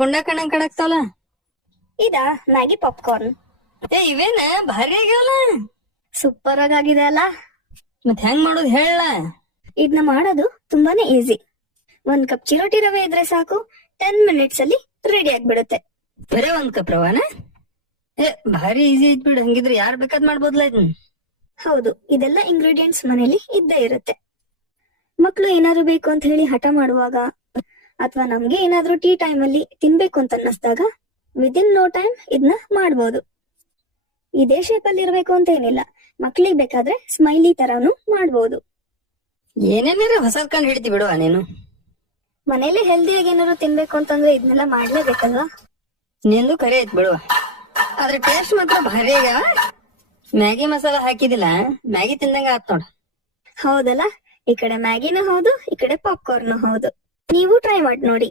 ಗುಂಡ ಕಣಂಗ್ ಕಣಕ್ತಾವಲ್ಲ. ಇದಾ Maggi popcorn. ಇವೇನ ಭಾರಿ ಆಗ್ಯಾವಲ್ಲ. ಸೂಪರ್ ಆಗಿದೆ ಅಲ್ಲ. ಮತ್ ಹೆಂಗ್ ಮಾಡೋದು ಹೇಳ. ಇದನ್ನ ಮಾಡೋದು ತುಂಬಾನೇ ಈಸಿ. 1 ಕಪ್ ಚಿರೋಟಿ ರವೆ ಇದ್ರೆ ಸಾಕು, 10 ಮಿನಿಟ್ಸ್ ಅಲ್ಲಿ ರೆಡಿ ಆಗ್ಬಿಡುತ್ತೆ. ಬರೇ 1 ಕಪ್ ರವಾನ? ಭಾರಿ ಈಸಿ ಐತ್ ಬಿಡು. ಹಂಗಿದ್ರೆ ಯಾರ್ ಬೇಕಾದ್ ಮಾಡ್ಬೋದ್ಲ ಇದನ್ನ. ಹೌದು, ಇದೆಲ್ಲ ಇಂಗ್ರೀಡಿಯೆಂಟ್ಸ್ ಮನೇಲಿ ಇದ್ದೇ ಇರುತ್ತೆ. ಮಕ್ಳು ಏನಾದ್ರು ಬೇಕು ಅಂತ ಹೇಳಿ ಹಠ ಮಾಡುವಾಗ, ಅಥವಾ ನಮ್ಗೆ ಏನಾದ್ರೂ ಟೀ ಟೈಮ್ ಅಲ್ಲಿ ತಿನ್ಬೇಕು ಅಂತ ಅನ್ನಿಸ್ದಾಗ ವಿದಿನ್ ನೋ ಟೈಮ್ ಇದನ್ನ ಮಾಡ್ಬೋದು. ಇದೇ ಶೇಪ್ ಅಲ್ಲಿ ಇರ್ಬೇಕು ಅಂತ ಏನಿಲ್ಲ, ಮಕ್ಳಿಗೆ ಬೇಕಾದ್ರೆ ಸ್ಮೈಲಿ ತರಾನು ಮಾಡ್ಬೋದು. ಏನೇನಾರ ಹೊಸದ್ ಕಂಡು ಹಿಡಿತಿ ಬಿಡುವ ನೀನು. ಮನೇಲಿ ಹೆಲ್ದಿಯಾಗಿ ಏನಾದ್ರು ತಿನ್ಬೇಕು ಅಂತಂದ್ರೆ ಇದನ್ನೆಲ್ಲ ಮಾಡ್ಲೇಬೇಕಲ್ವಾ. ನಿಂದು ಕರೆ ಐತ್ ಬಿಡುವ, ಆದ್ರೆ ಟೇಸ್ಟ್ ಮಾತ್ರ ಭಾರಿ ಆಗ್ಯಾವ. ಮ್ಯಾಗಿ ಮಸಾಲ ಹಾಕಿದಿಲ್ಲ, ಮ್ಯಾಗಿ ತಿಂದಂಗ ಆತ್ ನೋಡ. ಹೌದಲ್ಲ, ಈ ಕಡೆ ಮ್ಯಾಗಿನೂ ಹೌದು, ಈ ಕಡೆ ಪಾಪ್ಕಾರ್ನ್ ಹೌದು. ನೀವು ಟ್ರೈ ಮಾಡಿ ನೋಡಿ.